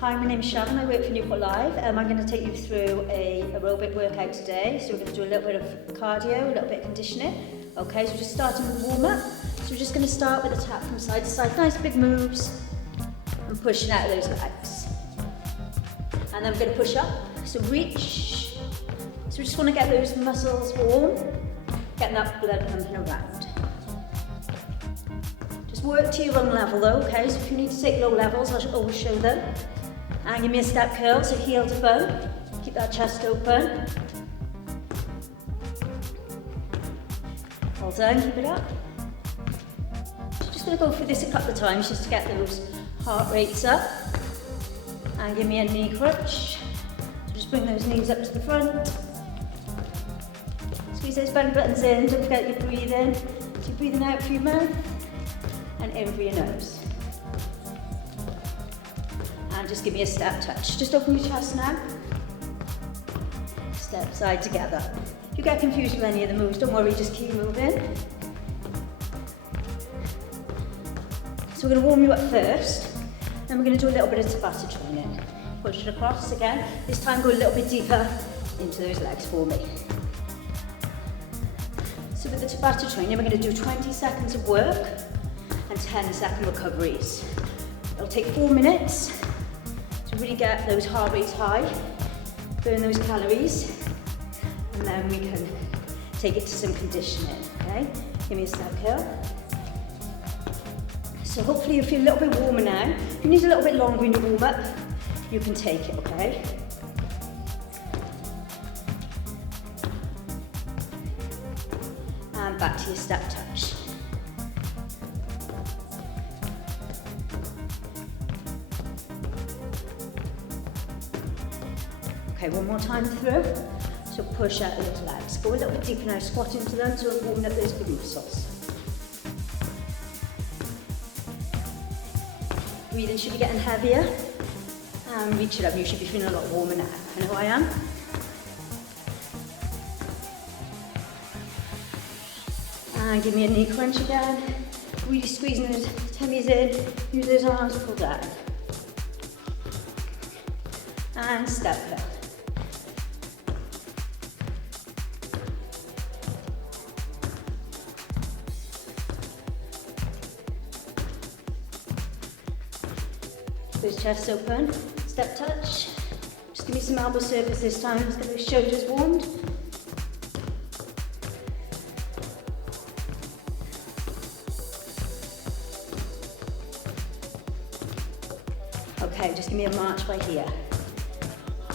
Hi, my name's Sharon, I work for Newport Live. I'm going to take you through a aerobic workout today. So we're going to do a little bit of cardio, a little bit of conditioning. Okay, so we're just starting with warm up. So we're just going to start with a tap from side to side, nice big moves, and pushing out of those legs. And then we're going to push up, so reach. So we just want to get those muscles warm, getting that blood pumping around. Just work to your own level though, okay? So if you need to take low levels, I'll always show them. And give me a step curl, so heel to bone. Keep that chest open. Well done, keep it up. So just going to go through this a couple of times just to get those heart rates up. And give me a knee crunch. So just bring those knees up to the front. Squeeze those belly buttons in, don't forget you're breathing. So you're breathing out through your mouth and in through your nose. And just give me a step touch. Just open your chest now. Step side together. If you get confused with any of the moves, don't worry, just keep moving. So we're going to warm you up first. Then we're going to do a little bit of Tabata training. Push it across again. This time go a little bit deeper into those legs for me. So with the Tabata training, we're going to do 20 seconds of work and 10-second recoveries. It'll take 4 minutes to really get those heart rates high, burn those calories, and then we can take it to some conditioning, okay? Give me a step curl. So hopefully you feel a little bit warmer now. If you need a little bit longer in your warm up, you can take it, okay? And back to your step touch. Okay, one more time through. So push out those legs. Go a little bit deeper now, squat into them so we're warming up those big muscles. Breathing should be getting heavier. And reach it up, you should be feeling a lot warmer now. I know I am. And give me a knee crunch again. Really squeezing those tummies in. Use those arms, pull down. And step curl. Those chests open, step touch. Just give me some elbow circles this time. Let's get those shoulders warmed. Okay, just give me a march by here.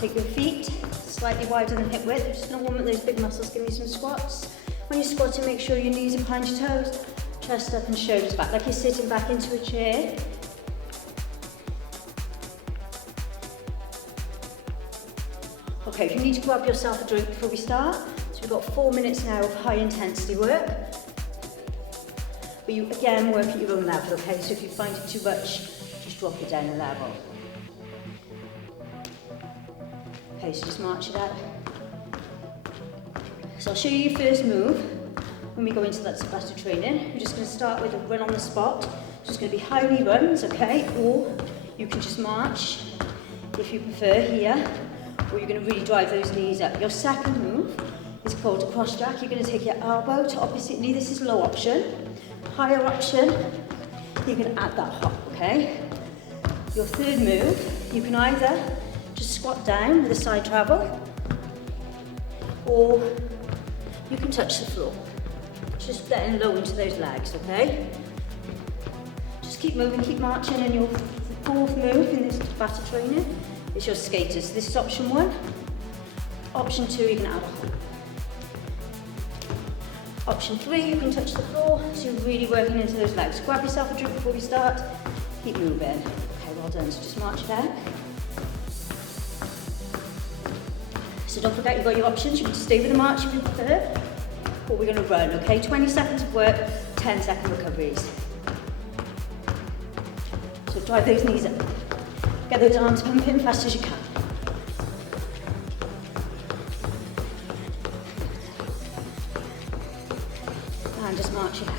Take your feet slightly wider than hip width. We're just going to warm up those big muscles. Give me some squats. When you're squatting, make sure your knees are behind your toes, chest up and shoulders back, like you're sitting back into a chair. Okay, if you need to grab yourself a drink before we start, so we've got 4 minutes now of high intensity work. But you again work at your own level, okay? So if you find it too much, just drop it down a level. Okay, so just march it out. So I'll show you your first move when we go into that Tabata training. We're just going to start with a run on the spot. It's just going to be high knee runs, okay? Or you can just march if you prefer here. Or you're going to really drive those knees up. Your second move is called a cross jack. You're going to take your elbow to opposite knee. This is low option. Higher option, you can add that hop, okay? Your third move, you can either just squat down with a side travel, or you can touch the floor. Just getting low into those legs, okay? Just keep moving, keep marching, and your fourth move in this Tabata training is your skaters. This is option 1. Option 2, you can add a hop. Option 3, you can touch the floor, so you're really working into those legs. Grab yourself a drink before we start, keep moving. Okay, well done, so just march it out. So don't forget you've got your options, you can stay with the march if you prefer, or we're going to run, okay? 20 seconds of work, 10-second recoveries. So drive those knees up. Get those arms pumping as fast as you can. And just march it out.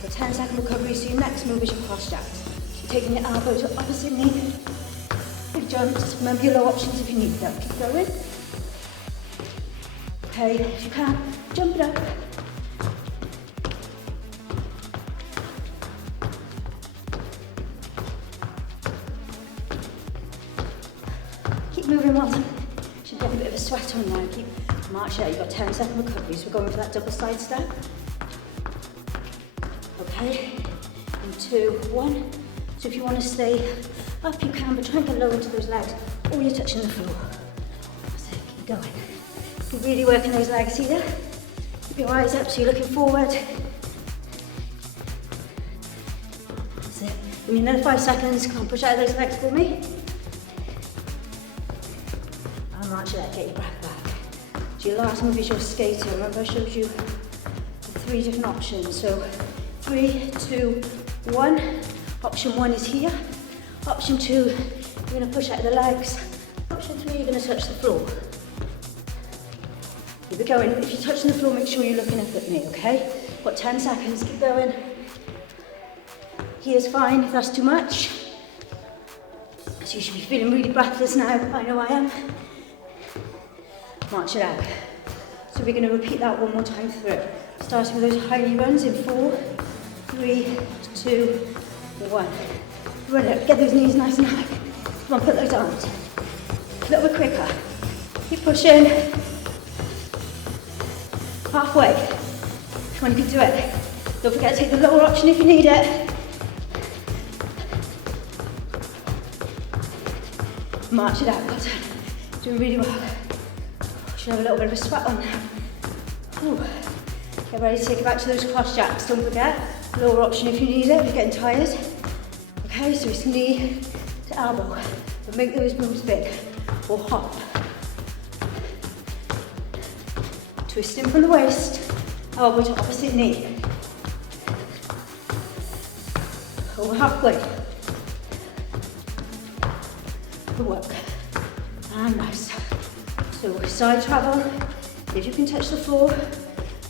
For 10-second recovery, so your next move is your cross jacks. So taking your elbow to opposite knee, jumps. Remember your low options if you need them. Keep going. Okay, if you can, jump it up. Keep moving well done. Should get a bit of a sweat on now. Keep marching out. You've got 10-second recovery, so we're going for that double side step. Okay, and 2, 1. So if you want to stay up, you can, but try and get low into those legs, or you're touching the floor. That's it, keep going. You're really working those legs here. Keep your eyes up so you're looking forward. That's it. Give me another 5 seconds. Come on, push out those legs for me. And march it out, get your breath back. So your last move is your skater. Remember I showed you the 3 different options. So 3, 2, 1. Option 1 is here. Option 2, you're going to push out the legs. Option 3, you're going to touch the floor. Keep it going. If you're touching the floor, make sure you're looking up at me, okay? Got 10 seconds, keep going. Here's fine if that's too much. So you should be feeling really breathless now. I know I am. March it out. So we're going to repeat that one more time through. Starting with those high knee runs in 4, 3, 2, 1. Run it, get those knees nice and high. Come on, put those arms. A little bit quicker. Keep pushing. Halfway. Come on, you can do it. Don't forget to take the lower option if you need it. March it out, well done. Doing really well. Should have a little bit of a sweat on now. Ooh. Get ready to take it back to those cross jacks. Don't forget, lower option if you need it, if you're getting tired. Okay, so it's knee to elbow, but make those moves big, or hop. Twist in from the waist, elbow to opposite knee. Over halfway. Good work. And nice. So side travel, if you can touch the floor,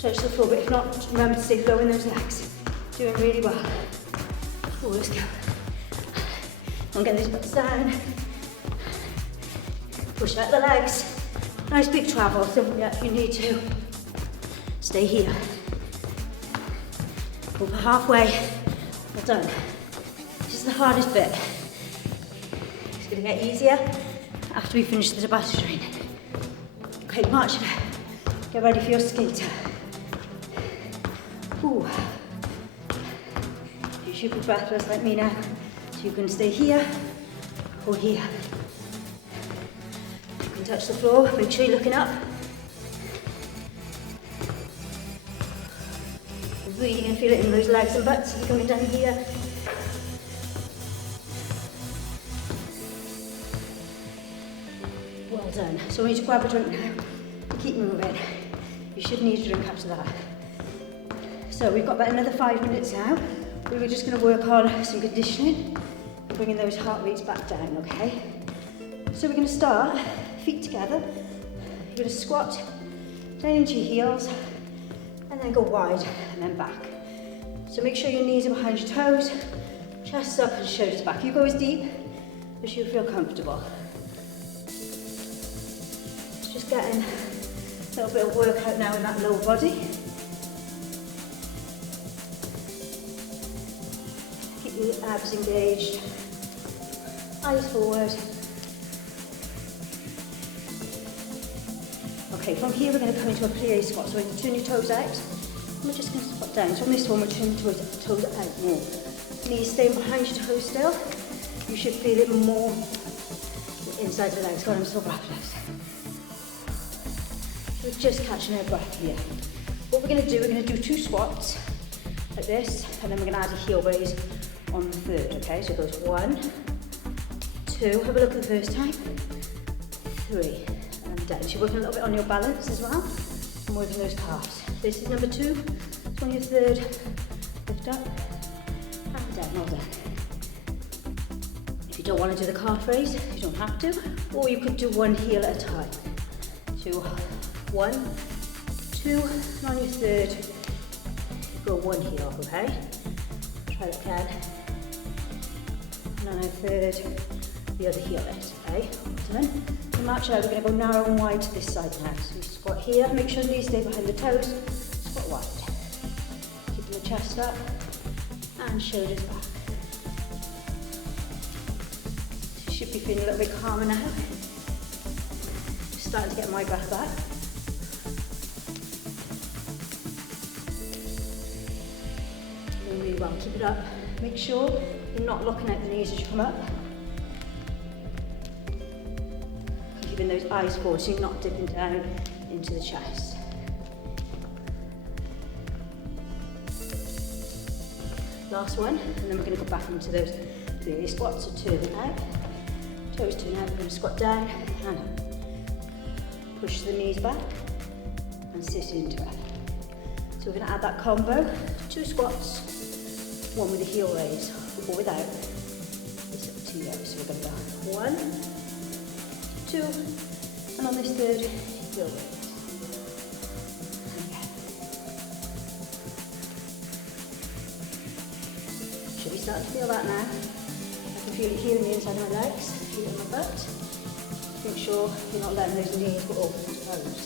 but if not, remember to stay low in those legs. Doing really well. Oh, let's go. Don't get those butts down. Push out the legs. Nice big travel, so yeah, if you need to, stay here. Over halfway. Well done. This is the hardest bit. It's going to get easier after we finish the Tabata training. Okay, march it out. Get ready for your skater. Ooh. You should be breathless like me now. So you can stay here or here. You can touch the floor, make sure you're looking up. You're really going to feel it in those legs and butts. You're coming down here. Well done. So I want you to grab a drink now. Keep moving. You should need a drink after that. So we've got about another 5 minutes now. We were just going to work on some conditioning, bringing those heart rates back down, okay? So we're going to start, feet together. You're going to squat down into your heels, and then go wide, and then back. So make sure your knees are behind your toes, chest up and shoulders back. You go as deep as you feel comfortable. Just getting a little bit of workout now in that lower body. Keep your abs engaged, eyes forward. Okay, from here we're going to come into a plie squat. So when you turn your toes out, and we're just going to squat down. So on this one, we're turning toes out more. Knees staying behind your toes still. You should feel it more inside the legs. God, I'm so breathless. We're just catching our breath here. What we're going to do, we're going to do 2 squats like this, and then we're going to add a heel raise on the third, okay? So it goes 1, 2, have a look at the first time, 3, and down. So you're working a little bit on your balance as well, and working those calves. This is number 2, so on your third, lift up, and down, well done. If you don't want to do the calf raise, you don't have to, or you could do 1 heel at a time. So 1, 2, and on your third, go 1 heel, okay? Try that again. And on our third, the other heel Okay, done. To match out, we're going to go narrow and wide to this side now. So we squat here, make sure the knees stay behind the toes, squat wide. Keeping the chest up and shoulders back. You should be feeling a little bit calmer now. Starting to get my breath back. Doing really well, keep it up. Make sure you're not looking at the knees as you come up. Keeping those eyes forward so you're not dipping down into the chest. Last one, and then we're going to go back into those belly squats, so turn it out. Toes turn out, we're going to squat down and up. Push the knees back and sit into it. So we're going to add that combo, 2 squats, one with a heel raise or without. It's up to you. So we're going to go 1, 2, and on this third, heel raise. Should be starting to feel that now. I can feel it here in the inside of my legs, feel it in my butt. Make sure you're not letting those knees go over the toes.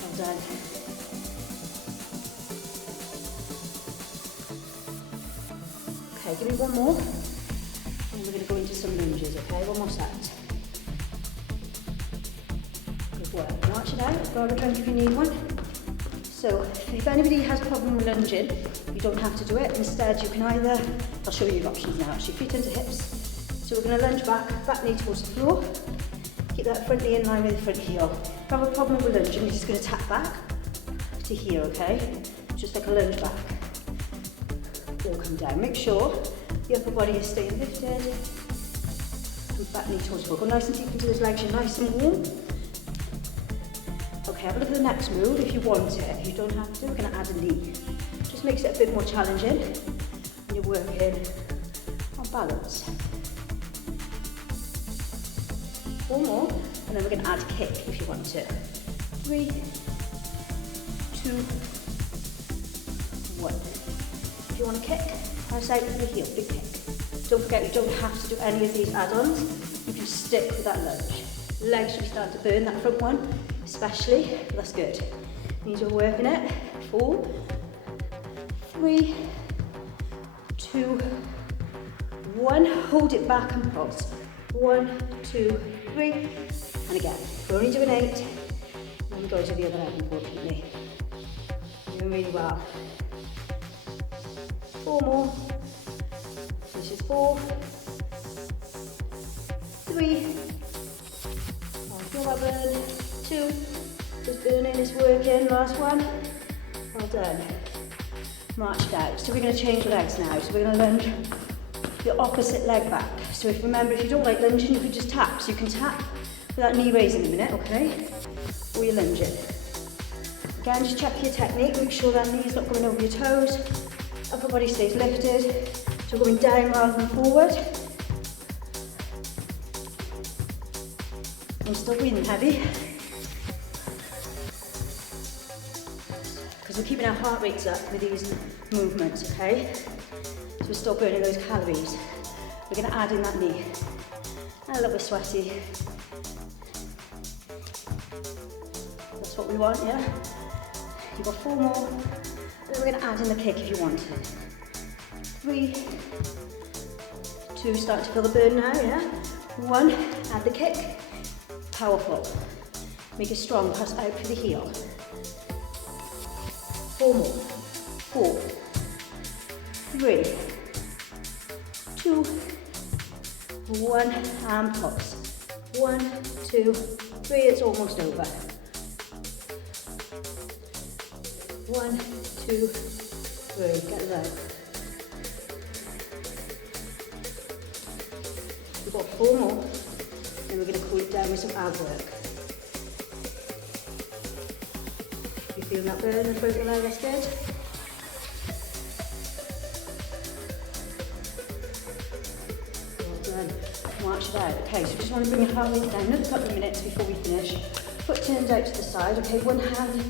Well done. Okay, give me one more. And we're going to go into some lunges, okay? One more set. Good work. March it out. Grab a drink if you need one. So, if anybody has a problem with lunging, you don't have to do it. Instead, you can either, I'll show you the options now actually, feet into hips. So we're going to lunge back knee towards the floor. Keep that front knee in line with the front heel. If you have a problem with lunging, you're just going to tap back to here, okay? Just like a lunge back. Or come down. Make sure the upper body is staying lifted. And back knee towards the floor. Go nice and deep into those legs, you're nice and warm. Okay, have a look at the next move if you want it. You don't have to, we're going to add a knee. Just makes it a bit more challenging. And you're working on balance. 4 more, and then we're going to add a kick if you want to. 3, 2, 1. If you want to kick, outside with the heel, big kick. Don't forget, you don't have to do any of these add-ons. You can stick with that lunge. Legs should be starting to burn, that front one especially, but that's good. Knees are working it. 4, 3, 2, 1. Hold it back and pulse. 1, 2, 3, and again. We're only doing 8, and then we go to the other end, unfortunately. You're doing really well. 4 more. This is 4, 3, 11, 2, just burning, it's working, last one. Well done. March it out. So we're going to change legs now. So we're going to lunge the opposite leg back. So if you don't like lunging, you could just tap. So you can tap with that knee raise in a minute, okay? Or you lunge it. Again, just check your technique. Make sure that knee's not going over your toes. Upper body stays lifted. So we're going down rather than forward. I'm still breathing heavy. Because we're keeping our heart rates up with these movements, okay? So we're still burning those calories. We're going to add in that knee. And a little bit sweaty. That's what we want, yeah? You've got 4 more. And then we're going to add in the kick if you want it. 3, 2, start to feel the burn now, yeah? 1, add the kick. Powerful. Make it strong, press out for the heel. 4 more. 4, 3, 2, 1, and pulse. 1, 2, 3, it's almost over. 1, 2, 3, get low. We've got 4 more, and we're going to cool it down with some ab work. You feeling that burn in the front of the leg? That's good. Well done. March it out. Okay, so just want to bring your heart rate down another couple of minutes before we finish. Foot turns out to the side. Okay, one hand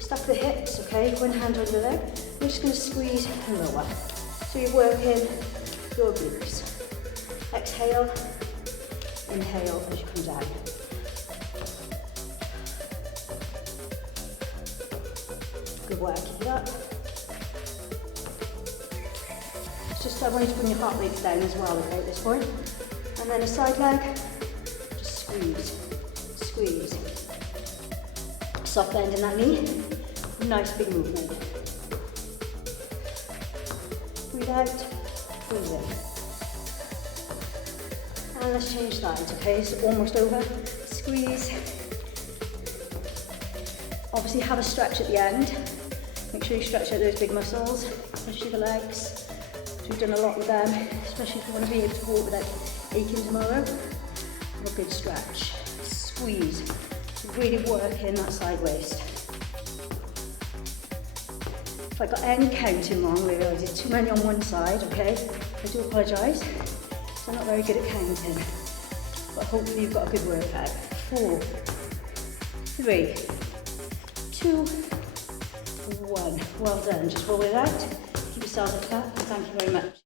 stuck the hips. Okay, one hand on your leg. We're just going to squeeze and lower. So you're working your glutes. Exhale, Inhale as you come down. Good work, keep it up. Just I want you to bring your heart rate down as well, okay, at this point. And then a side leg, just squeeze, squeeze. Soft bend in that knee, nice big movement. Breathe out, breathe in. And let's change sides, okay, it's almost over. Squeeze. Obviously have a stretch at the end. Make sure you stretch out those big muscles, especially the legs. We've done a lot with them, especially if you want to be able to walk without aching tomorrow. Have a good stretch. Squeeze. Really work in that side waist. If I got any counting wrong, I realise there's too many on one side, okay? I do apologise. I'm not very good at counting. But hopefully you've got a good workout. 4, 3, 2, 1. Well done. Just roll it out. Give yourselves a clap and thank you very much.